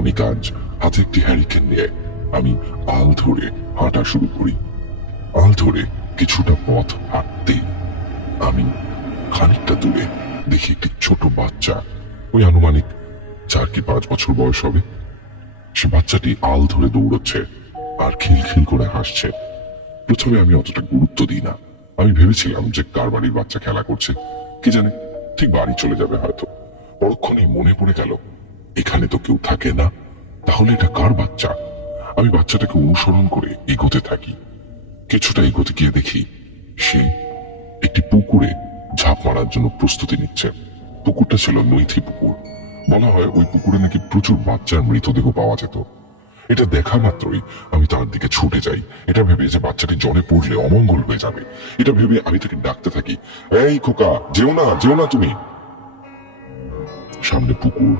তেমনই কাজ। হাতে একটি হ্যারিকেন নিয়ে আমি আল ধরে হাঁটা শুরু করি। আল ধরে কিছুটা পথ হাঁটতেই আমি খানিকটা দূরে দেখি একটি ছোট বাচ্চা, ওই আনুমানিক 4 কি 5 বছর বয়স হবে। সে বাচ্চাটি আল ধরে দৌড়চ্ছে আর খিলখিল করে হাসছে। প্রথমে আমি অতটা গুরুত্ব দিই না। আমি ভেবেছিলাম যে কার বাড়ির বাচ্চা খেলা করছে, কি জানে, ঠিক বাড়ি চলে যাবে হয়তো। পরক্ষণেই মনে পড়ে গেল এখানে তো কেউ থাকে না, তাহলে এটা কার বাচ্চা? আমি বাচ্চাটাকে অনুসরণ করে এগোতে থাকি। কিছুটা এগোতে গিয়ে দেখি সে একটি পুকুরে ঝাঁপ মারার জন্য প্রস্তুতি নিচ্ছে। পুকুরটা ছিল নৈথি পুকুর। বলা হয় ওই পুকুরে নাকি প্রচুর বাচ্চার মৃতদেহ পাওয়া যেত। এটা দেখা মাত্রই আমি তার দিকে ছুটে যাই, এটা ভেবে যে বাচ্চাটি জলে পড়লে অমঙ্গল হয়ে যাবে। এটা ভেবে আমি তাকে ডাকতে থাকি, এই খোকা, যেও না, যেও না তুমি। সামনে পুকুর,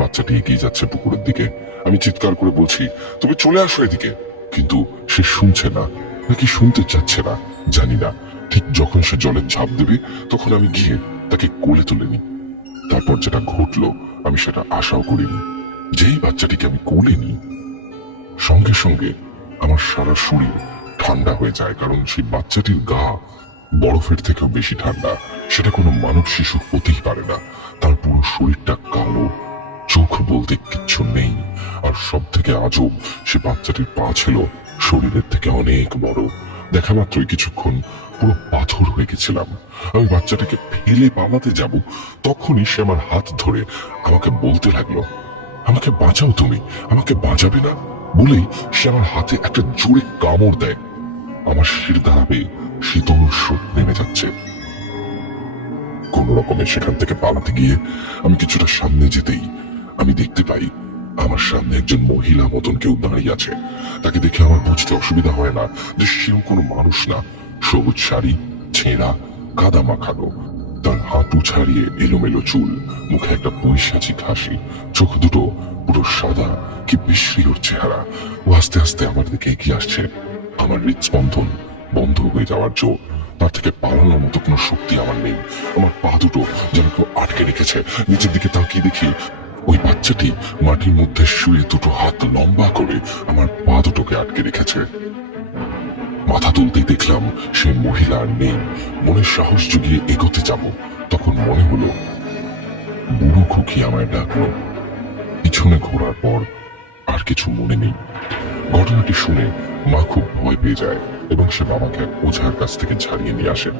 বাচ্চাটি এগিয়ে যাচ্ছে পুকুরের দিকে। আমি চিৎকার করে বলছি, তুমি চলে আসো এদিকে। কিন্তু সে শুনছে না, নাকি শুনতে চাচ্ছে না, জানি না। ঠিক যখন সে জলে ঝাঁপ দেবে তখন আমি গিয়ে তাকে কোলে তুলে নিই। তারপর যেটা ঘটলো আমি সেটা আশাও করিনি। যেই বাচ্চাটিকে আমি কোলে নিই, সঙ্গে সঙ্গে আমার সারা শরীর ঠান্ডা হয়ে যায়, কারণ সেই বাচ্চাটির গা বরফের থেকেও বেশি ঠান্ডা। সেটা কোনো মানব শিশু হতেই পারে না। তার পুরো শরীরটা কালো, চোখ বলতে কিচ্ছু নেই। আর সব থেকে আজব, সে বাচ্চাটির পা ছিল শরীরের থেকে অনেক বড়। দেখা মাত্রই কিছুক্ষণ পুরো পাথর হয়ে গেছিলাম। আমি বাচ্চাটাকে ফেলে পালাতে যাব, তখনই সে আমার হাত ধরে আমাকে বলতে লাগলো, আমাকে বাঁচাও তুমি, আমাকে বাঁচাবে না? বলেই সে আমার হাতে একটা জোরে কামড় দেয়। আমার শির দাঁড়াবে শীতল স্রোত নেমে যাচ্ছে। কোন রকমে সেখান থেকে পালাতে গিয়ে আমি কিছুটা সামনে যেতেই আমি দেখতে পাই আমার সামনে একজন মহিলা মতন কেউ দাঁড়িয়ে আছে। তাকে দেখে আমার বুঝতে অসুবিধা হয় না যে সেও কোনো মানুষ না। সবুজ শাড়ি, ছেঁড়া, কাদা মাখানো, তার হাঁটু ছাড়িয়ে এলোমেলো চুল, মুখে একটা পৈশাচিক হাসি, চোখ দুটো পুরো সাদা, কি বিশ্রী ওর চেহারা। ও আস্তে আস্তে আমার দিকে এগিয়ে আসছে। আমার হৃদস্পন্দন বন্ধ হয়ে যাওয়ার জো। তার থেকে পালানোর মতো কোনো শক্তি আমার নেই। আমার পা দুটো যেন কেউ আটকে রেখেছে। নিচের দিকে তাকিয়ে দেখি ওই বাচ্চাটি মাটির মধ্যে শুয়ে দুটো হাত লম্বা করে আমার পা দুটোকে আটকে রেখেছে। মাথা তুলতেই দেখলাম সেই মহিলা আর নেই। মনের সাহস জুগিয়ে এগোতে যাব, তখন মনে হলো বুড়ো খুকি আমায় ডাকলো। পিছনে ঘোরার পর আর কিছু মনে নেই। ঘটনাটি শুনে মা খুব ভয় পেয়ে যায় এবং সে বাবাকে এক ওঝার কাছ থেকে ঝাড়িয়ে নিয়ে আসে।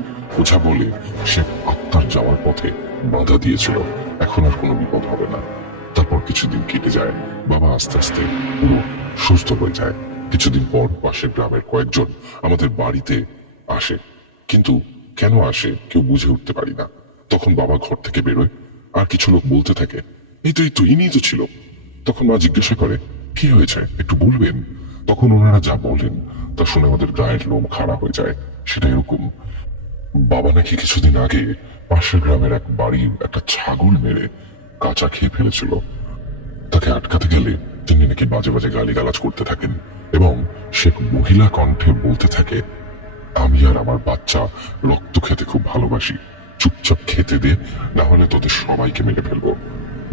ওঝা বলে সে আত্মার যাওয়ার পথে বাধা দিয়েছিল, এখন আর কোনো বিপদ হবে না। তারপর কিছুদিন কেটে যায়। বাবা আস্তে আস্তে পুরো সুস্থ হয়ে যায়। কিছুদিন পর পাশের গ্রামের কয়েকজন আমাদের বাড়িতে আসে, কিন্তু কেন আসে কেউ বুঝে উঠতে পারি না। তখন বাবা ঘর থেকে বেরোয়, আর কিছু লোক বলতে থাকে, এই তো ইনিই তো ছিল। তখন মা জিজ্ঞাসা করে, কি হয়েছে একটু বলবেন? তখন ওনারা যা বলেন তা শুনে আমাদের গায়ের লোম খাড়া হয়ে যায়। সেটা এরকম, বাবা নাকি কিছুদিন আগে পাশের গ্রামের এক বাড়ির একটা ছাগল মেরে কাঁচা খেয়ে ফেলেছিল। তাকে আটকাতে গেলে তিনি নাকি বাজে বাজে গালিগালাজ করতে থাকেন এবং সে মহিলা কণ্ঠে বলতে থাকে, আমি আর আমার বাচ্চা রক্ত খেতে খুব ভালোবাসি, চুপচাপ খেতে দে, না হলে তোদের সবাইকে মেরে ফেলবো।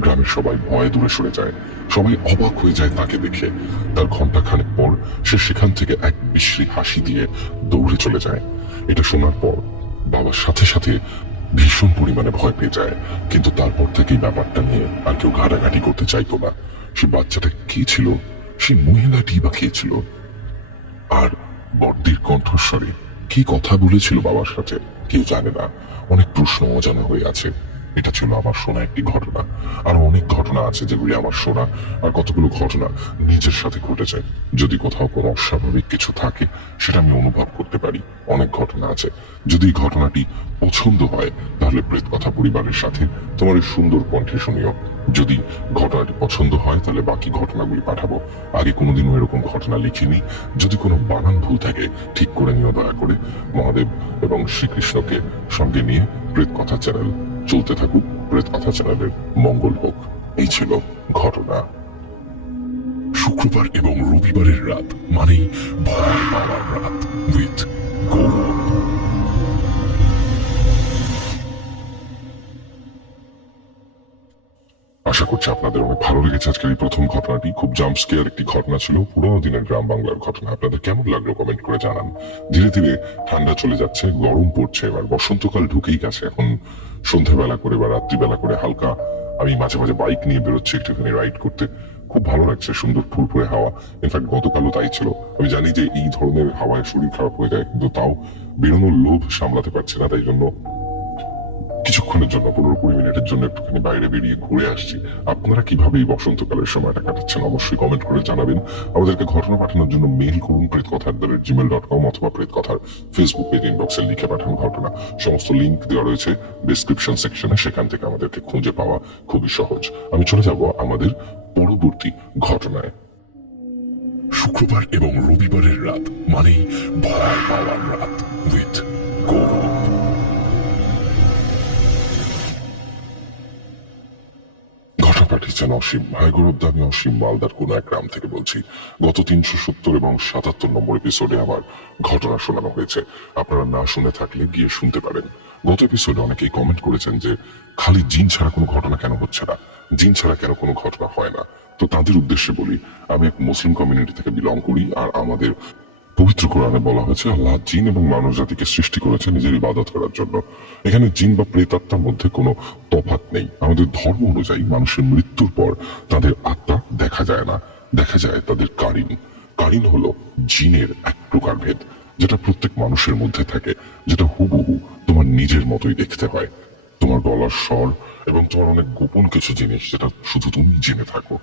গ্রামের সবাই ভয়ে দূরে সরে যায়। সবাই অবাক হয়ে যায় তাকে দেখে। তার ঘন্টা খানেক পর সে সেখান থেকে এক বিশ্রী হাসি দিয়ে দৌড়ে চলে যায়। এটা শোনার পর বাবার সাথে সাথে ভীষণ পরিমাণে ভয় পেয়ে যায়, কিন্তু তারপর থেকেই ব্যাপারটা নিয়ে আর কেউ ঘাটাঘাটি করতে চাইতো না। সে বাচ্চাটা কি ছিল, সে মহিলাটি বা কে ছিল, আর বড়দির কণ্ঠস্বরে কি কথা বলেছিল বাবার সাথে কেউ জানে না। অনেক প্রশ্ন অজানা হয়ে আছে। এটা ছিল আমার শোনা একটি ঘটনা। আরো অনেক ঘটনা আছে যেগুলি আমার শোনা, আর কতগুলো ঘটনা নিজের সাথে ঘটেছে। যদি কোথাও কোনো অস্বাভাবিক কিছু থাকে সেটা আমি অনুভব করতে পারি। অনেক ঘটনা আছে। যদি ঘটনাটি পছন্দ হয় তাহলে প্রেত কথা পরিবারের সাথে তোমার এই সুন্দর কণ্ঠে শুনিও। যদি ঘটনাটি পছন্দ হয় তাহলে বাকি ঘটনাগুলি পাঠাবো। আগে কোনোদিনও এরকম ঘটনা লিখিনি। যদি কোনো বানান ভুল থাকে ঠিক করে নিও দয়া করে। মহাদেব এবং শ্রীকৃষ্ণকে সঙ্গে নিয়ে প্রেত কথা চ্যানেল চলতে থাকুক। প্রেত কথা চ্যানেলের মঙ্গল হোক। এই ছিল ঘটনা। শুক্রবার এবং রবিবারের রাত মানেই ভয় পাওয়ার রাত উইথ গৌরব। আশা করছি আপনাদের অনেক ভালো লেগেছে আজকের এই প্রথম ঘটনাটি। খুব জাম্প স্কেয়ার একটি ঘটনা ছিল, পুরোনো দিনের গ্রাম বাংলার ঘটনা। আপনাদের কেমন লাগলো কমেন্ট করে জানান। ধীরে ধীরে ঠান্ডা চলে যাচ্ছে, গরম পড়ছে, এবার বসন্তকাল ঢুকেই গেছে। এখন সন্ধ্যাবেলা করে বা রাত্রিবেলা করে হালকা আমি মাঝে মাঝে বাইক নিয়ে বেরোচ্ছি একটুখানি রাইড করতে। খুব ভালো লাগছে, সুন্দর ফুরফুরে হাওয়া। ইনফ্যাক্ট গতকালও তাই ছিল। আমি জানি যে এই ধরনের হাওয়ায় শরীর খারাপ হয়ে যায়, কিন্তু তাও বেরোনোর লোভ সামলাতে পারছি না, তাই জন্য কিছুক্ষণের জন্য 15-20 মিনিটের জন্য একটুখানি বাইরে বেরিয়ে ঘুরে আসছি। আপনারা কিভাবে এই বসন্তকালের সময়টা কাটাচ্ছেন অবশ্যই কমেন্ট করে জানাবেন। আমাদেরকে ঘটনা পাঠানোর জন্য মেইল করুন প্রেতকথা@gmail.com অথবা প্রেতকথার ফেসবুক পেজ ইনবক্সে লিখে পাঠান ঘটনা। সমস্ত লিংক দেওয়া রয়েছে ডেসক্রিপশন সেকশনে, সেখান থেকে আমাদেরকে খুঁজে পাওয়া খুবই সহজ। আমি চলে যাব আমাদের পরবর্তী ঘটনায়। শুক্রবার এবং রবিবারের রাত মানেই ভয় পাওয়ার রাত উইথ গৌরব। ঘটনা পাঠিয়েছেন অসীম। হাই গৌরব, আমি অসীম মালদার কোন এক গ্রাম থেকে বলছি। গত 370 এবং 77 নম্বর এপিসোডে আমার ঘটনা শোনানো হয়েছে। আপনারা না শুনে থাকলে গিয়ে শুনতে পারেন। গত এপিসোডে অনেকেই কমেন্ট করেছেন যে খালি জিন ছাড়া কোনো ঘটনা কেন হচ্ছে না, জিন ছাড়া কেন কোনো ঘটনা হয় না। তো তাদের উদ্দেশ্যে বলি, আমি এক মুসলিম কমিউনিটি থেকে বিলং করি, আর আমাদের পবিত্র কোরআনে বলা হয়েছে আল্লাহ জিন এবং মানব জাতিকে সৃষ্টি করেছে নিজের ইবাদত করার জন্য। এখানে জিন বা প্রেতাত্মার মধ্যে কোনো তফাৎ নেই। আমাদের ধর্ম অনুযায়ী মানুষের মৃত্যুর পর তাদের আত্মা দেখা যায় না, দেখা যায় তাদের কারিন। কারিন হলো জিনের এক প্রকার ভেদ, যেটা প্রত্যেক মানুষের মধ্যে থাকে, যেটা হুবহু তোমার নিজের মতোই দেখতে হয়। তোমার গলার স্বর এবং তোমার অনেক গোপন কিছু জিনিস যেটা শুধু তুমি জেনে থাকো,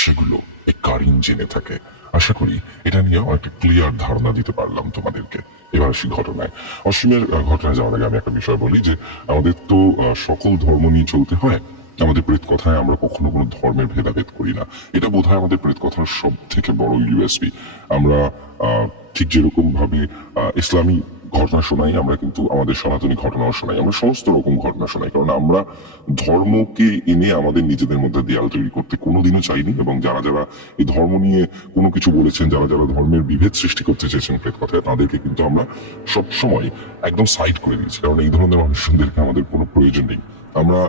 সেগুলো এই কারিন জেনে থাকে। আশা করি এটা নিয়ে অনেকটা ক্লিয়ার ধারণা দিতে পারলাম তোমাদেরকে। এবার আসি ঘটনায়। অসীমের ঘটনায় যাওয়ার আগে আমি একটা বিষয় বলি যে আমাদের তো সকল ধর্ম নিয়ে চলতে হয়। আমাদের প্রেত কথায় আমরা কখনো কোনো ধর্মের ভেদাভেদ করি না। এটা বোধহয় আমাদের প্রেত কথার সব থেকে বড় ইউএসপি। আমরা ঠিক যেরকম ভাবে ইসলামী ঘটনা শোনাই, আমরা কিন্তু আমাদের সনাতনী ঘটনাও শোনাই। আমরা সমস্ত রকম ঘটনা শোনাই, কারণ আমরা ধর্মকে এনে আমাদের নিজেদের মধ্যে দেয়াল তৈরি করতে কোনোদিনও চাইনি। এবং যারা যারা এই ধর্ম নিয়ে কোনো কিছু বলেছেন, যারা যারা ধর্মের বিভেদ সৃষ্টি করতে চেয়েছেন প্রেত কথায়, তাদেরকে কিন্তু আমরা সবসময় একদম সাইড করে দিয়েছি, কারণ এই ধরনের মানুষদেরকে আমাদের কোনো প্রয়োজন নেই। আমরা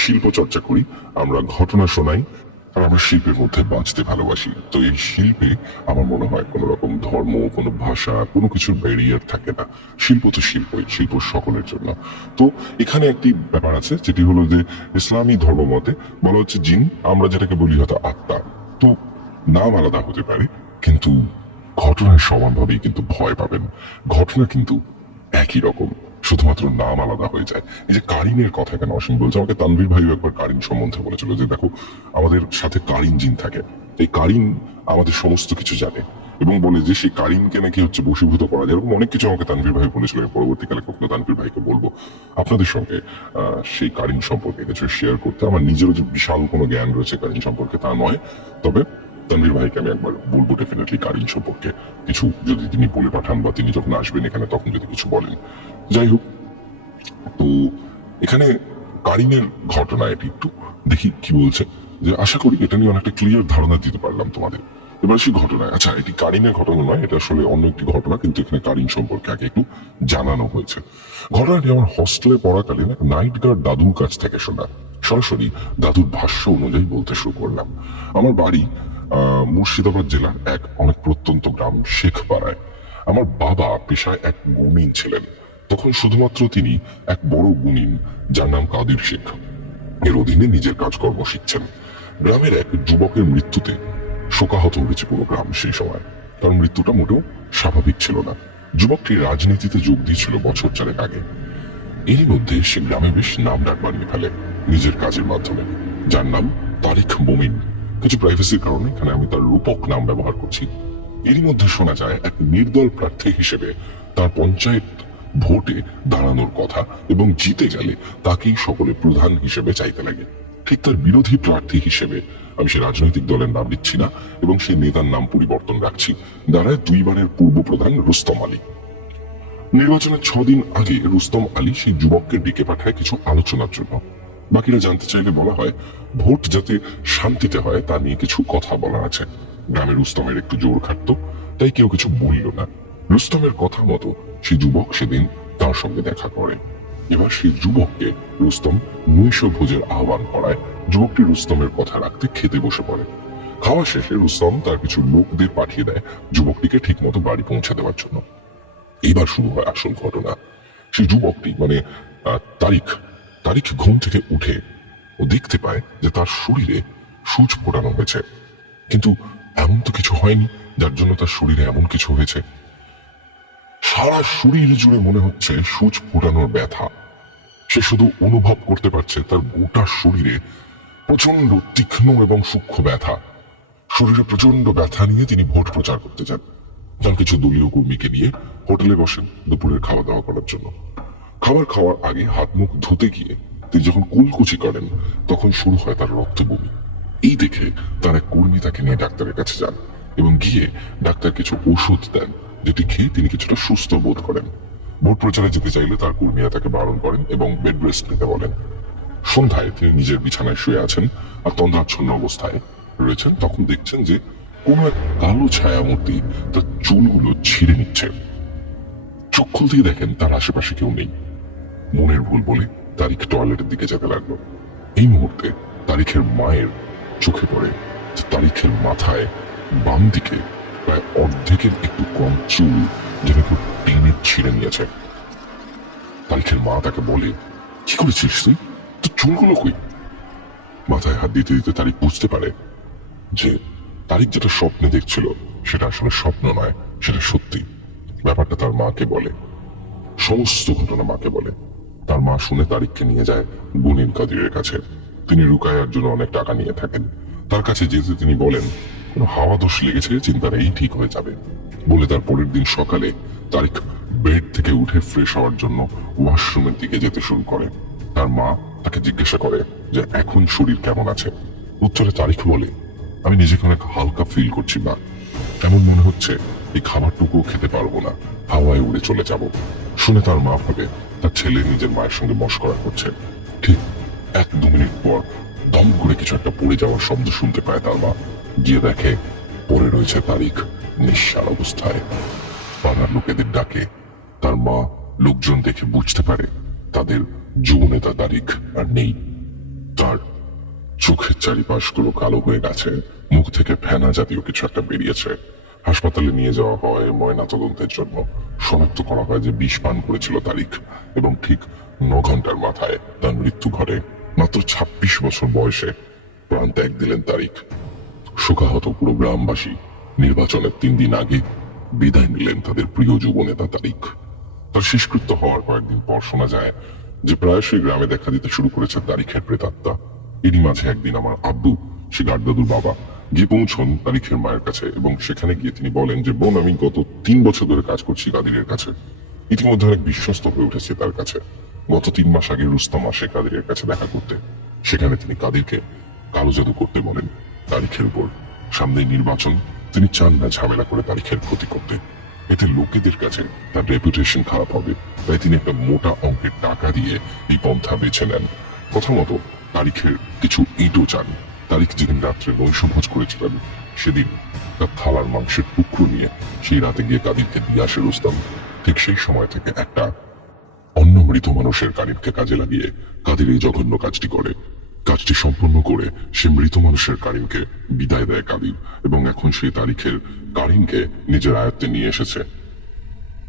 শিল্প চর্চা করি, আমরা ঘটনা শোনাই, আর আমরা শিল্পের মধ্যে বাঁচতে ভালোবাসি। তো এই শিল্পে আমার মনে হয় কোনো রকম ধর্ম, কোনো ভাষা, কোনো কিছুর ব্যারিয়ার থাকে না। শিল্প তো শিল্পই, শিল্প সকলের জন্য। তো এখানে একটি ব্যাপার আছে, যেটি হলো যে ইসলামী ধর্ম মতে বলা হচ্ছে জিন, আমরা যেটাকে বলি হয়তো আত্মা। তো নাম আলাদা হতে পারে, কিন্তু ঘটনায় সমানভাবেই কিন্তু ভয় পাবেন। ঘটনা কিন্তু একই রকম, শুধুমাত্র নাম আলাদা হয়ে যায়। এই যে কারিনের কথা কেন অসীম বলছে, আমাকে তানভীর ভাইও একবার কারিন সম্বন্ধে বলেছিল যে দেখো আমাদের সাথে কারিন জিন থাকে, এই কারিন আমাদের সমস্ত কিছু জানে, এবং বলে যে সেই কারিনকে নাকি হচ্ছে বশীভূত করা যায়। এরকম অনেক কিছু আমাকে তানভীর ভাই বলেছিল। আমি পরবর্তীকালে কখনো তানভীর ভাইকে বলবো আপনাদের সঙ্গে সেই কারিন সম্পর্কে কিছু শেয়ার করতে। আমার নিজেরও যে বিশাল কোনো জ্ঞান রয়েছে কারিন সম্পর্কে তা নয়, তবে তানভীর ভাইকে আমি একবার বলবো ডেফিনেটলি কারিন সম্পর্কে কিছু, যদি তিনি বলে পাঠান বা তিনি যখন আসবেন এখানে তখন যদি কিছু বলেন। যাই হোক, তো এখানে কারিনের ঘটনা এটি একটু দেখি কি বলছে, যে আশা করি এটা নিয়ে অনেকটা ক্লিয়ার ধারণা দিতে পারলাম তোমাদের। এবার সেই ঘটনায়, আচ্ছা এটি কারিনের ঘটনা নয়, এটা আসলে অন্য একটি ঘটনা, কিন্তু এখানে কারিন সম্পর্কে আগে একটু জানানো হয়েছে। ঘটনাটি আমার হস্টেলে পড়াকালীন এক নাইট গার্ড দাদুর কাছ থেকে শোনা। সরাসরি দাদুর ভাষ্য অনুযায়ী বলতে শুরু করলাম। আমার বাড়ি মুর্শিদাবাদ জেলার এক অনেক প্রত্যন্ত গ্রাম শেখপাড়ায়। আমার বাবা পেশায় এক গুণিন ছিলেন। তখন শুধুমাত্র তিনি এক বড় গুণিন, যার নাম কাদির শেখ, এর অধীনে নিজের কাজকর্ম শিখছেন। গ্রামের এক যুবকের মৃত্যুতে শোকাহত হয়েছে পুরো গ্রাম সেই সময়, কারণ মৃত্যুটা মোটেও স্বাভাবিক ছিল না। যুবকটি রাজনীতিতে যোগ দিয়েছিল বছর 4 আগে। এরই মধ্যে সে গ্রামে বেশ নাম ডাক বানিয়ে ফেলে নিজের কাজের মাধ্যমে, যার নাম তারিক মুমিন। কিছু প্রাইভেসির কারণে এখানে আমি তার রূপক নাম ব্যবহার করছি। এরই মধ্যে শোনা যায় এক নির্দল প্রার্থী হিসেবে তার পঞ্চায়েত ভোটে দাঁড়ানোর কথা, এবং জিতে গেলে তাকেই সকলে প্রধান হিসেবে চাইতে লাগে। ঠিক তার বিরোধী প্রার্থী হিসেবে, আমি সে রাজনৈতিক দলের নাম দিচ্ছি না এবং সেই নেতার নাম পরিবর্তন রাখছি, দাঁড়ায় 2 বারের পূর্ব প্রধান রুস্তম আলী। নির্বাচনের 6 দিন আগে রুস্তম আলী সেই যুবককে ডেকে পাঠায় কিছু আলোচনার জন্য। বাকিরা জানতে চাইলে বলা হয় ভোট যাতে শান্তিতে হয় তা নিয়ে কিছু কথা বলার আছে। গ্রামে রুস্তমের একটু জোর খাটতো, তাই কেউ কিছু বলল না। রুস্তমের কথা মতো সেই যুবক সেদিন তার সঙ্গে দেখা করে। এবার সেই যুবককে রুস্তম নৈশ ভোজের আহ্বান করায় যুবকটি রুস্তমের কথা রাখতে খেতে বসে পড়ে। খাওয়া শেষে রুস্তম তার কিছু লোকদের পাঠিয়ে দেয় যুবকটিকে ঠিক মতো বাড়ি পৌঁছে দেওয়ার জন্য। এবার শুরু হয় আসল ঘটনা। সেই যুবকটি মানে তারিক তারিক ঘুম থেকে উঠে ও দেখতে পায় যে তার শরীরে সূচ ফোটানো হয়েছে, কিন্তু এমন তো কিছু হয়নি যার জন্য তার শরীরে এমন কিছু হয়েছে। সারা শরীর জুড়ে মনে হচ্ছে সূচ ফোটানোর ব্যথা। সে শুধু অনুভব করতে পারছে তার গোটা শরীরে প্রচন্ড তীক্ষ্ণ এবং সূক্ষ্ম ব্যথা। শরীরে প্রচন্ড ব্যথা নিয়ে তিনি ভোট প্রচার করতে যান। তার কিছু দলীয় কর্মীকে নিয়ে হোটেলে বসেন দুপুরের খাওয়া দাওয়া করার জন্য। খাবার খাওয়ার আগে হাত মুখ ধুতে গিয়ে তিনি যখন কুলকুচি করেন তখন শুরু হয় তার রক্ত বমি। এই দেখে তার এক কর্মী তাকে নিয়ে ডাক্তারের কাছে যান এবং গিয়ে ডাক্তার কিছু ওষুধ দেন, যেটি খেয়ে তিনি কিছুটা সুস্থ বোধ করেন। ভোট প্রচারে যেতে চাইলে তার কর্মীরা তাকে বারণ করেন এবং বেড রেস্ট নিতে বলেন। সন্ধ্যায় তিনি নিজের বিছানায় শুয়ে আছেন আর তন্দ্রাচ্ছন্ন অবস্থায় রয়েছেন, তখন দেখছেন যে কোনো এক কালো ছায়ামূর্তি তার চুলগুলো ছিঁড়ে নিচ্ছে। চোখ খুলতেই দেখেন তার আশেপাশে কেউ নেই। মনের ভুল বলে তারিক টয়লেটের দিকে যেতে লাগলো। এই মুহূর্তে তারিখের মায়ের চোখে পড়ে যে তারিখের মাথায় বাম দিকে প্রায় অর্ধেকের একটু কম চুল যেন কেউ টেনে ছিঁড়ে নিয়েছে। তারিখের মা তাকে বলে, কি করেছিস তুই? তোর চুলগুলো কই? মাথায় হাত দিতে দিতে তারিক বুঝতে পারে যে তারিক যেটা স্বপ্নে দেখছিল সেটা আসলে স্বপ্ন নয়, সেটা সত্যি। ব্যাপারটা তার মাকে বলে, সমস্ত ঘটনা মাকে বলে। তার মা শুনে তারিককে নিয়ে যায় বুনিন কাদিরের কাছে। তিনি রুকায়ার জন্য অনেক টাকা নিয়ে থাকেন। তার কাছে যেতে তিনি বলেন, কোনো হাওয়া দোষ লেগেছে, চিন্তা নেই, ঠিক হয়ে যাবে বলে তার পরের দিন সকালে তারিক বেড থেকে উঠে ফ্রেশ হওয়ার জন্য ওয়াশরুমের দিকে যেতে শুরু করে। তার মা তাকে জিজ্ঞাসা করে যে এখন শরীর কেমন আছে। উত্তরে তারিক বলে, আমি নিজেকে অনেক হালকা ফিল করছি না, এমন মনে হচ্ছে এই খাবারটুকুও খেতে পারবো না, হাওয়ায় উড়ে চলে যাব। শুনে তার মা ভাবে তার ছেলে নিজের মায়ের সঙ্গে মশকরা করছে। ঠিক 1-2 মিনিট পর দম করে কিছু একটা পড়ে যাওয়ার শব্দ শুনতে পায় তার মা। গিয়ে দেখে পড়ে রয়েছে তারিক নিঃসার অবস্থায়। পাড়ার লোকেদের ডাকে তার মা লোকজন দেখে বুঝতে পারে তাদের যুবনেতা তারিক আর নেই। তার চোখের চারিপাশগুলো কালো হয়ে গেছে, মুখ থেকে ফেনা জাতীয় কিছু একটা বেরিয়েছে। হাসপাতালে নিয়ে যাওয়া হয় ময়না তদন্তের জন্য। শনাক্ত করা হয় যে বিষ পান করেছিল তারিক এবং ঠিক 9 ঘন্টার মাথায় তার মৃত্যু ঘটে। মাত্র 26 বছর বয়সে প্রাণ ত্যাগ দিলেন তারিক। শোকাহত পুরো গ্রামবাসী। নির্বাচনের 3 দিন আগে বিদায় নিলেন তাদের প্রিয় যুবনেতা তারিক। তার শেষকৃত্য হওয়ার কয়েকদিন পর শোনা যায় যে প্রায়শই গ্রামে দেখা দিতে শুরু করেছে তারিখের প্রেতাত্মা। এরই মাঝে একদিন আমার আব্বু, সে গাড্ডাদুর বাবা, গিয়ে পৌঁছন তারিখের মায়ের কাছে এবং সেখানে গিয়ে তিনি বলেন যে বোন, আমি গত 3 বছর ধরে কাজ করছি কাদিরের কাছে। ইতিমধ্যে অনেক বিশ্বস্ত হয়ে উঠেছে তার কাছে। গত 3 মাস আগে রুস্তম আসে কাদিরের কাছে দেখা করতে। সেখানে তিনি কাদিরকে কালো জাদু করতে বলেন তারিখের উপর। সামনে নির্বাচন, তিনি চান না ঝামেলা করে তারিখের ক্ষতি করতে, এতে লোকেদের কাছে তার রেপুটেশন খারাপ হবে। তাই তিনি একটা মোটা অঙ্কের টাকা দিয়ে এই পন্থা বেছে নেন। কথা মতো তারিখের কিছু ইটও চান। তারিখ যেদিন রাত্রে নৈশভোজ করেছিলেন সেদিন তার থালার মাংসের টুকরো নিয়ে সেই রাতে গিয়ে কাদিরকে দিয়ে আসে রুস্তম। ঠিক সেই সময় থেকে একটা অন্য মৃত মানুষের কারিমকে কাজে লাগিয়ে কাদির এই জঘন্য কাজটি করে। কাজটি সম্পন্ন করে সে মৃত মানুষের কারিমকে বিদায় দেয় কাদির এবং এখন সেই তারিখের কারিমকে নিজের আয়ত্তে নিয়ে এসেছে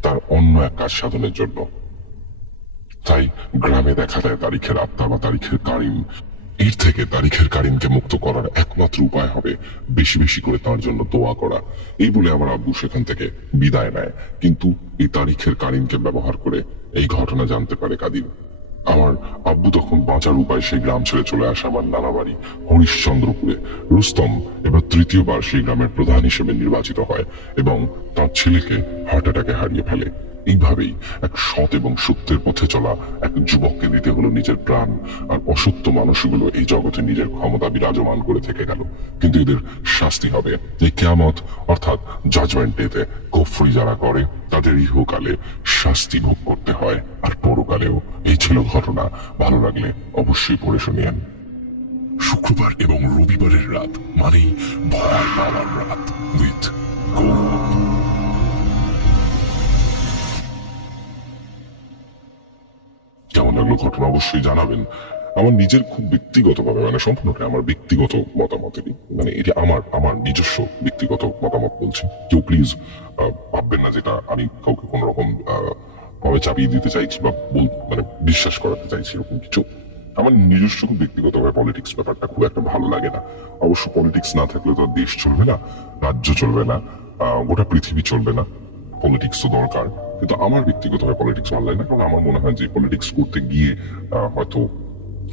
তার অন্য এক কাজ সাধনের জন্য। তাই গ্রামে দেখা দেয় তারিখের আত্মা বা তারিখের কারিম। এর থেকে তারিখের কারিমকে মুক্ত করার একমাত্র উপায় হবে বেশি বেশি করে তার জন্য দোয়া করা। এই বলে আমার আব্বু সেখান থেকে বিদায় নেয়। কিন্তু এই তারিখের কারিমকে ব্যবহার করে এই ঘটনা জানতে পারে কাদির। আমার আব্বু তখন বাঁচার উপায় সেই গ্রাম ছেড়ে চলে আসে আমার নানা বাড়ি হরিশ্চন্দ্রপুরে। রুস্তম এবার 3য় বার সেই গ্রামের প্রধান হিসেবে নির্বাচিত হয় এবং তার ছেলেকে হার্ট অ্যাটাকে হারিয়ে ফেলে। এইভাবেই এক সৎ এবং সত্যের পথে চলা এক যুবককে দিতে হলো নিজের প্রাণ, আর অসত্য মানুষগুলো এই জগতে নিজের ক্ষমতা বিরাজমান করে থেকে গেল। কিন্তু এদের শাস্তি হবে এই কিয়ামত অর্থাৎ জাজমেন্ট ডেতে। কুফরি যারা করে তাদের ইহকালে শাস্তি ভোগ করতে হয় আর পরকালেও। এই ছিল ঘটনা। ভালো লাগলে অবশ্যই পড়ে শুনিয়েন। শুক্রবার এবং রবিবারের রাত মানেই ভয় পাওয়ার রাত উইথ গৌরব। কেমন লাগলো ঘটনা অবশ্যই জানাবেন। আমার নিজের খুব ব্যক্তিগতভাবে, মানে সম্পূর্ণটা আমার ব্যক্তিগত মতামতেরই, মানে এটি আমার আমার নিজস্ব ব্যক্তিগত মতামত বলছি। কেউ প্লিজ ভাববেন না যেটা আমি কাউকে কোনো রকম ভাবে চাপিয়ে দিতে চাইছি বা মানে বিশ্বাস করাতে চাইছি এরকম কিছু। আমার নিজস্ব খুব ব্যক্তিগতভাবে পলিটিক্স ব্যাপারটা খুব একটা ভালো লাগে না। অবশ্য পলিটিক্স না থাকলে তো আর দেশ চলবে না, রাজ্য চলবে না, গোটা পৃথিবী চলবে না। পলিটিক্স তো দরকার, কিন্তু আমার ব্যক্তিগতভাবে পলিটিক্স ভালো লাগে না, কারণ আমার মনে হয় যে পলিটিক্স করতে গিয়ে হয়তো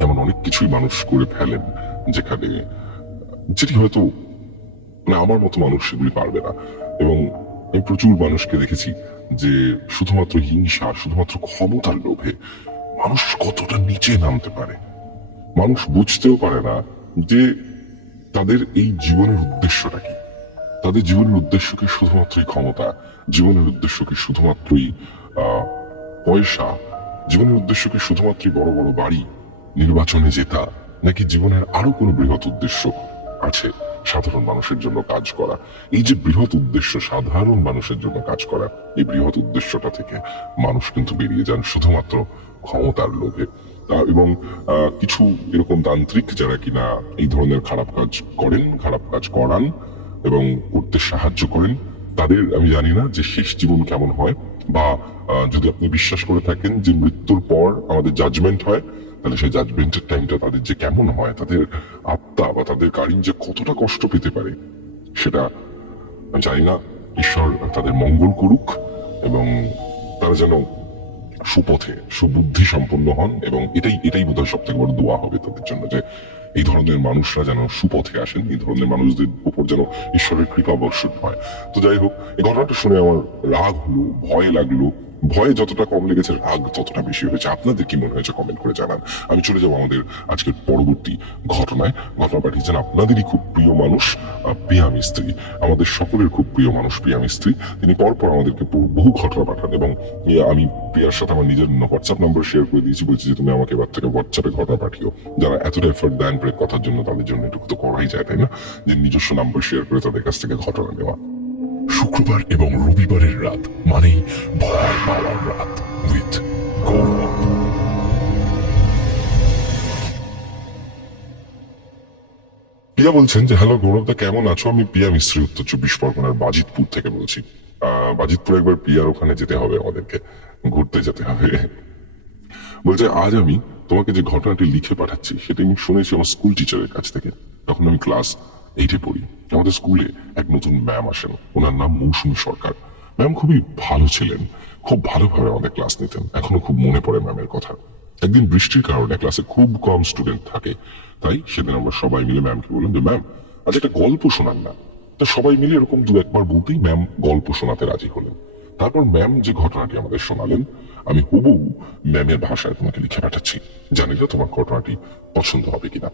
এমন অনেক কিছুই মানুষ করে ফেলেন যেখানে যেটি হয়তো মানে আমার মতো মানুষ সেগুলি পারবে না। এবং আমি প্রচুর মানুষকে দেখেছি যে শুধুমাত্র হিংসা, শুধুমাত্র ক্ষমতার লোভে মানুষ কতটা নিচে নামতে পারে। মানুষ বুঝতেও পারে না যে তাদের এই জীবনের উদ্দেশ্যটা কি। তাদের জীবনের উদ্দেশ্যকে শুধুমাত্রই ক্ষমতা, জীবনের উদ্দেশ্যকে শুধুমাত্রই পয়সা, জীবনের উদ্দেশ্যকে শুধুমাত্রই বড় বড় বাড়ি, নির্বাচনে জেতা, নাকি জীবনের আরো কোনো বৃহৎ উদ্দেশ্য আছে সাধারণ মানুষের জন্য কাজ করা। এই যে বৃহৎ উদ্দেশ্য সাধারণ মানুষের জন্য কাজ করা, এই বৃহৎ উদ্দেশ্যটা থেকে মানুষ কিন্তু বেরিয়ে যান শুধুমাত্র ক্ষমতার লোভে। এবং কিছু এরকম তান্ত্রিক যারা কিনা এই ধরনের খারাপ কাজ করেন, খারাপ কাজ করান এবং করতে সাহায্য করেন, তাদের আমি জানি না যে শেষ জীবন কেমন হয়, বা যদি আপনি বিশ্বাস করে থাকেন যে মৃত্যুর পর আমাদের জাজমেন্ট হয়, তাহলে সেই জাজমেন্টের টাইমটা তাদের যে কেমন হয়, তাদের আত্মা বা তাদের কারিন যে কতটা কষ্ট পেতে পারে সেটা আমি জানি না। ঈশ্বর তাদের মঙ্গল করুক এবং তারা যেন সুপথে সুবুদ্ধি সম্পন্ন হন, এবং এটাই এটাই বোধহয় সব থেকে বড় দোয়া হবে তাদের জন্য, যে এই ধরনের মানুষরা যেন সুপথে আসেন, এই ধরনের মানুষদের উপর যেন ঈশ্বরের কৃপা বর্ষণ হয়। তো যাই হোক, এই ঘটনাটা শুনে আমার রাগ হলো, ভয় লাগলো। ভয়ে যতটা কম লেগেছে, রাগ ততটা বেশি হয়েছে। আপনাদের কি মনে হয়েছে কমেন্ট করে জানান। আমি চলে যাবো আমাদের আজকের পরবর্তী ঘটনায়। ঘটনা পাঠিয়েছেন আপনাদেরই খুব প্রিয় মানুষ, প্রিয়া মিস্ত্রি। আমাদের সকলের খুব প্রিয় মানুষ প্রিয়া মিস্ত্রি। তিনি পরপর আমাদেরকে বহু ঘটনা পাঠান, এবং আমি প্রিয়ার সাথে আমার নিজের হোয়াটসঅ্যাপ নাম্বার শেয়ার করে দিয়েছি, বলছি যে তুমি আমাকে এবার থেকে হোয়াটসঅ্যাপে ঘটনা পাঠিও। যারা এতটা এফোর্ট দেন প্রেক কথার জন্য, তাদের জন্য এটুকু তো করাই যায়, তাই না? যে নিজস্ব নাম্বার শেয়ার করে তাদের কাছ থেকে ঘটনা নেওয়া। শুক্রবার এবং রবিবারের রাত মানেই ভয় পাওয়ার রাত উইথ গৌরব। প্রিয়া বলছেন যে হ্যালো গৌরবদা, কেমন আছো? আমি প্রিয়া মিস্ত্রি, উত্তর 24 পরগনার বাজিতপুর থেকে বলছি। বাজিতপুর একবার প্রিয়ার ওখানে যেতে হবে, আমাদেরকে ঘুরতে যেতে হবে। বলছে আজ আমি তোমাকে যে ঘটনাটি লিখে পাঠাচ্ছি সেটা আমি শুনেছি আমার স্কুল টিচারের কাছ থেকে। তখন আমি ক্লাস 8-এ পড়ি। আমাদের স্কুলে এক নতুন ম্যাম আসেন, ওনার নাম মৌসুমী সরকার। ম্যাম খুবই ভালো ছিলেন, খুব ভালোভাবে আমাদের ক্লাস নিতেন। এখনো খুব মনে পড়ে ম্যামের কথা। একদিন বৃষ্টির কারণে ক্লাসে খুব কম স্টুডেন্ট থাকে, তাই সেদিন আমরা সবাই মিলে ম্যামকে বললাম যে ম্যাম আজ একটা গল্প শোনান না। তো সবাই মিলে এরকম দু একবার বলতেই ম্যাম গল্প শোনাতে রাজি হলেন। তারপর ম্যাম যে ঘটনাটি আমাদের শোনালেন, আমি হুবহু ম্যামের ভাষায় তোমাকে লিখে পাঠাচ্ছি। জানি না তোমার ঘটনাটি পছন্দ হবে কিনা।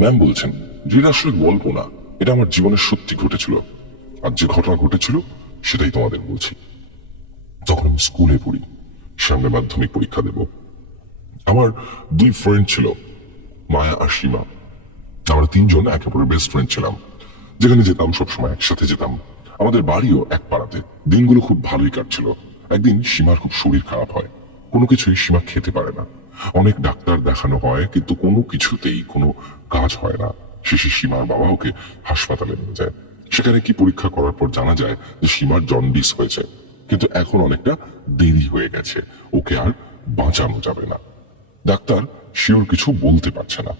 ম্যাম বলছেন যে এটা আসলে গল্প না, এটা আমার জীবনের সত্যি ঘটেছিল। আর যে ঘটনা ঘটেছিল সেটাই তোমাদের বলছি। তখন আমি স্কুলে পড়ি, সামনে মাধ্যমিক পরীক্ষা দেব। আমার দুই ফ্রেন্ড ছিল, মায়া আর সীমা। আমরা তিনজন একে অপরের বেস্ট ফ্রেন্ড ছিলাম। যেখানে যেতাম সবসময় একসাথে যেতাম। আমাদের বাড়িও এক পাড়াতে। দিনগুলো খুব ভালোই কাটছিল। একদিন সীমার খুব শরীর খারাপ হয়, কোনো কিছুই সীমা খেতে পারে না। অনেক ডাক্তার দেখানো হয়, কিন্তু কোনো কিছুতেই কোনো কাজ হয় না। শেষে সীমার বাবা ওকে হাসপাতালে নিয়ে যায়। সেখানে কি পরীক্ষা করার পর জানা যায় যে সীমার জন্ডিস হয়েছে, কিন্তু এখন অনেকটা দেরি হয়ে গেছে, ওকে আর বাঁচানো যাবে না। ডাক্তার শিওর কিছু বলতে পারছে না।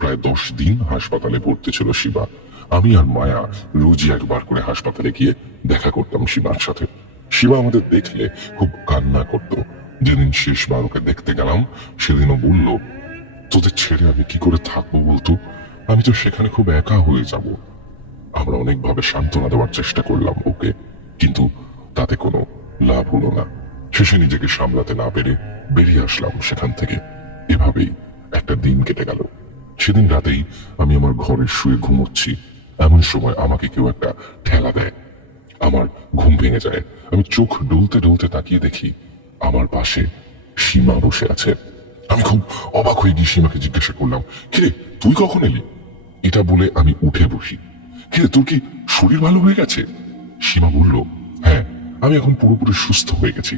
প্রায় 10 দিন হাসপাতালে ভর্তি ছিল শিবা। আমি আর মায়া রোজই একবার করে হাসপাতালে গিয়ে দেখা করতাম শিবার সাথে। শিবা আমাদের দেখলে খুব কান্না করত। যেদিন শেষবার ওকে দেখতে গেলাম সেদিনও বলল, তোদের ছেড়ে আমি কি করে থাকবো বলতো, আমি তো সেখানে খুব একা হয়ে যাব। আমরা অনেকভাবে সান্ত্বনা দেওয়ার চেষ্টা করলাম ওকে, কিন্তু তাতে কোনো লাভ হলো না। শেষে নিজেকে সামলাতে না পেরে বেরিয়ে আসলাম সেখান থেকে। এভাবেই একটা দিন কেটে গেল। সেদিন রাতেই আমি আমার ঘরে শুয়ে ঘুমোচ্ছি, এমন সময় আমাকে কেউ একটা ঠেলা দেয়। আমার ঘুম ভেঙে যায়। আমি চোখ ডলতে ডলতে তাকিয়ে দেখি আমার পাশে সীমা বসে আছে। আমি খুব অবাক হয়ে গিয়ে সীমাকে জিজ্ঞাসা করলাম, কিরে তুই কখন এলি? এটা বলে আমি উঠে বসি। কিরে তোর কি শরীর ভালো হয়ে গেছে? সীমা বলল, হ্যাঁ আমি এখন পুরোপুরি সুস্থ হয়ে গেছি।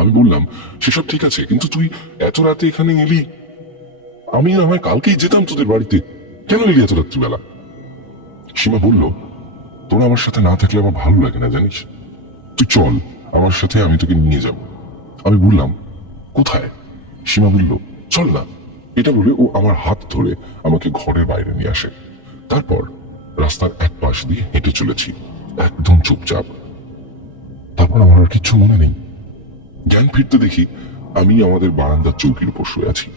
আমি বললাম, সেসব ঠিক আছে, কিন্তু তুই এত রাতে এখানে এলি। আমি না হয় কালকেই যেতাম তোদের বাড়িতে, কেন এলি এত রাত্রিবেলা? সীমা বলল, তোরা আমার সাথে না থাকলে আমার ভালো লাগে না, জানিস? তুই চল আমার সাথে, আমি তোকে নিয়ে যাব। আমি বললাম, কোথায়? সীমা বলল, চল না। এটা বলে ও আমার হাত ধরে আমাকে ঘরের বাইরে নিয়ে আসে। তারপর রাস্তার এক পাশ দিয়ে হেঁটে চলেছি, একদম চুপচাপ। তারপর আমার আর কিচ্ছু মনে নেই। জ্ঞান ফিরতে দেখি আমি আমাদের বারান্দার চৌকির উপর শুয়ে আছি।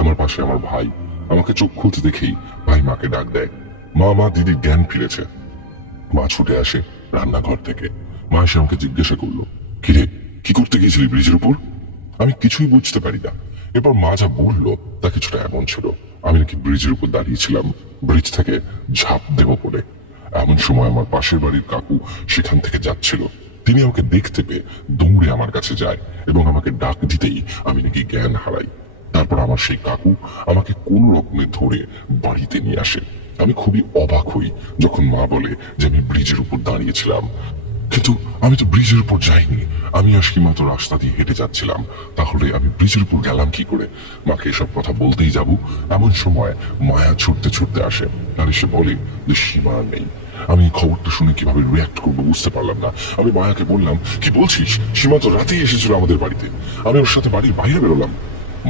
আমার পাশে আমার ভাই। আমাকে চোখ খুলতে দেখেই ভাই মাকে ডাক দেয়, মা মা, দিদি জ্ঞান ফিরেছে। মা ছুটে আসে রান্নাঘর থেকে। মা এসে আমাকে জিজ্ঞাসা করলো, কিরে, কি করতে গিয়েছিলি ব্রিজের উপর? আমি কিছুই বুঝতে পারি না। এরপর মা যা বললো তা কিছুটা এমন ছিল, আমি নাকি ব্রিজের উপর দাঁড়িয়েছিলাম ব্রিজ থেকে ঝাঁপ দেব বলে। এমন সময় আমার পাশের বাড়ির কাকু সেখান থেকে যাচ্ছিল। তিনি আমাকে দেখতে পেয়ে দৌড়ে আমার কাছে যায় এবং আমাকে ডাক দিতেই আমি নাকি জ্ঞান হারাই। তারপর আমার সেই কাকু আমাকে কোন রকমে ধরে বাড়িতে নিয়ে আসে। আমি খুবই অবাক হই যখন মা বলে যে আমি ব্রিজের উপর দাঁড়িয়েছিলাম, কিন্তু আমি তো ব্রিজের উপর যাইনি। আমি আর সীমা তো রাস্তা দিয়ে হেঁটে যাচ্ছিলাম, তাহলে আমি ব্রিজের উপর গেলাম কি করে? মাকে এসব কথা বলতেই যাব, এমন সময় মায়া ছুটতে ছুটতে আসে আর এসে বলে যে সীমা আর নেই। আমি এই খবরটা শুনে কিভাবে রিয়াক্ট করবো বুঝতে পারলাম না। আমি মায়াকে বললাম, কি বলছিস? সীমা তো রাতেই এসেছিল আমাদের বাড়িতে, আমি ওর সাথে বাড়ির বাইরে বেরোলাম।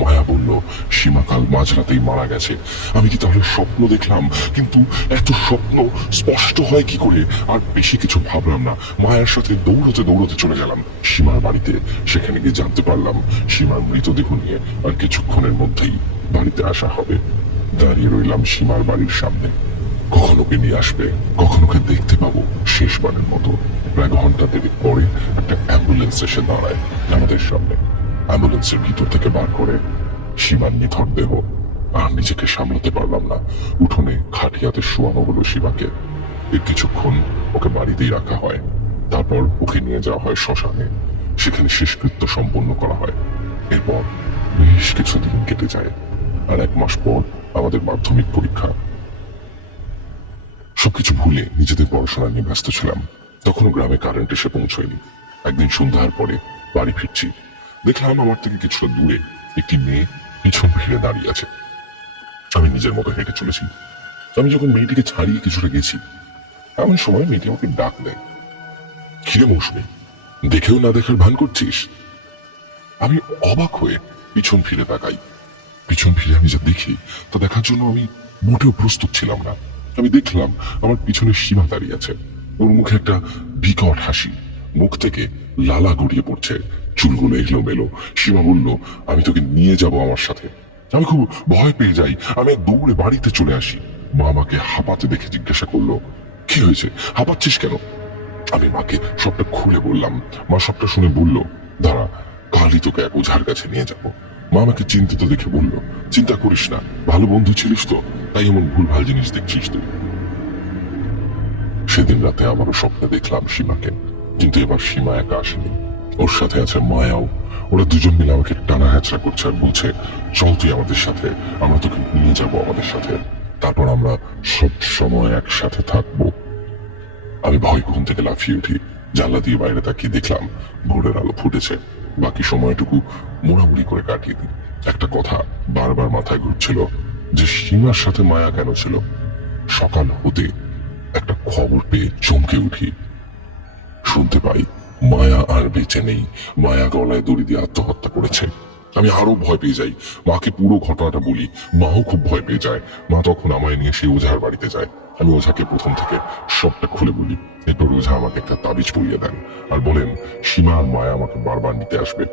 মায়া বলল, সীমা কাল মাঝরাতেই মারা গেছে। আমি কি তাহলে স্বপ্ন দেখলাম? কিন্তু এত স্বপ্ন স্পষ্ট হয় কি করে? আর বেশি কিছু ভাবলাম না, মায়ের সাথে দৌড়তে দৌড়তে চলে গেলাম সীমার বাড়িতে। সেখানে গিয়ে জানতে পারলাম সীমার মৃতদেহ নিয়ে আর কিছুক্ষণের মধ্যেই বাড়িতে আসা হবে। দাঁড়িয়ে রইলাম সীমার বাড়ির সামনে। কখন ওকে নিয়ে আসবে, কখন ওকে দেখতে পাবো শেষবারের মতো। প্রায় ঘন্টা দেড়েক পরে একটা অ্যাম্বুলেন্স এসে দাঁড়ায় আমাদের সামনে। অ্যাম্বুলেন্সের ভিতর থেকে বার করে সীমার নিথর দেহ। আর নিজেকে সামলাতে পারলাম না। উঠোনে খাটিয়াতে শোয়ানো হলো সীমাকে। এর কিছুক্ষণ ওকে বাড়িতেই রাখা হয়। তারপর ওকে নিয়ে যাওয়া হয় শ্মশানে। সেখানে শেষকৃত্য সম্পন্ন করা হয়। এরপর বেশ কিছুদিন কেটে যায়, আর 1 মাস পর আমাদের মাধ্যমিক পরীক্ষা। সবকিছু ভুলে নিজেদের পড়াশোনা নিয়ে ব্যস্ত ছিলাম। তখনও গ্রামে কারেন্ট এসে পৌঁছয়নি। একদিন সন্ধ্যার পরে বাড়ি ফিরছি, দেখলাম আমার থেকে কিছুটা দূরে একটি মেয়ে পিছন ফিরে দাঁড়িয়ে আছে। আমি নিজের মতো হেঁটে চলেছি। আমি যখন মেয়েটিকে ছাড়িয়ে কিছুটা গেছি, এমন সময় মেয়েটি আমাকে ডাক দেয়, কিরে মৌসুমী, দেখেও না দেখার ভান করছিস? আমি অবাক হয়ে পিছন ফিরে তাকাই। পিছন ফিরে আমি যা দেখি তা দেখার জন্য আমি মোটেও প্রস্তুত ছিলাম না। আমি দেখলাম আমার পিছনে সীমা দাঁড়িয়ে আছে। ওর মুখে একটা বিকট হাসি, মুখ থেকে লালা গড়িয়ে পড়ছে, চুলগুলো এলোমেলো। সীমা বলল, আমি তোকে নিয়ে যাব আমার সাথে। আমি খুব ভয় পেয়ে যাই। আমি এক দৌড়ে বাড়িতে চলে আসি। মা আমাকে হাঁপাতে দেখে জিজ্ঞাসা করলো, কি হয়েছে, হাঁপাচ্ছিস কেন? আমি মাকে সবটা খুলে বললাম। মা সবটা শুনে বলল, দাঁড়া, কালই তোকে এক ওঝার কাছে নিয়ে যাব। মা আমাকে চিন্তিত দেখে বলল, চিন্তা করিস না, ভালো বন্ধু ছিলিস তো, তাই এমন ভুলভাল জিনিস দেখছিস তুই। সেদিন রাতে আবারও স্বপ্নে দেখলাম সীমাকে, কিন্তু এবার সীমা একা আসেনি, ওর সাথে আছে মায়াও। ওরা দুজন মিলে আমাকে টানা হ্যাচড়া করছে আর বলছে, চল তুই আমাদের সাথে, আমরা তোকে নিয়ে যাব আমাদের সাথে, তারপর আমরা সব সময় একসাথে থাকবো। আমি ভয় ঘুম থেকে লাফিয়ে উঠি। জানলা দিয়ে বাইরে তাকিয়ে দেখলাম ভোরের আলো ফুটেছে। বাকি সময়টুকু মোড়ামুড়ি করে কাটিয়ে দিই। একটা কথা বারবার মাথায় ঘুরছিল, যে সীমার সাথে মায়া কেন ছিল। সকাল হতে একটা খবর পেয়ে চমকে উঠি। শুনতে পাই মায়া আর বেঁচে নেই, মায়া গলায় দড়ি দিয়ে আত্মহত্যা করেছে। আমি আরো ভয় পেয়ে যাই। মাকে পুরো ঘটনাটা বলি, মাও খুব ভয় পেয়ে যায়। মা তখন আমায় নিয়ে সেই ওঝার বাড়িতে যায়। আমি ওঝাকে প্রথম থেকে সবটা খুলে বলি। এরপর ওঝা আমাকে একটা তাবিজ পরিয়ে দেন আর বলেন, সীমা আর মায়া আমাকে বারবার নিতে আসবে।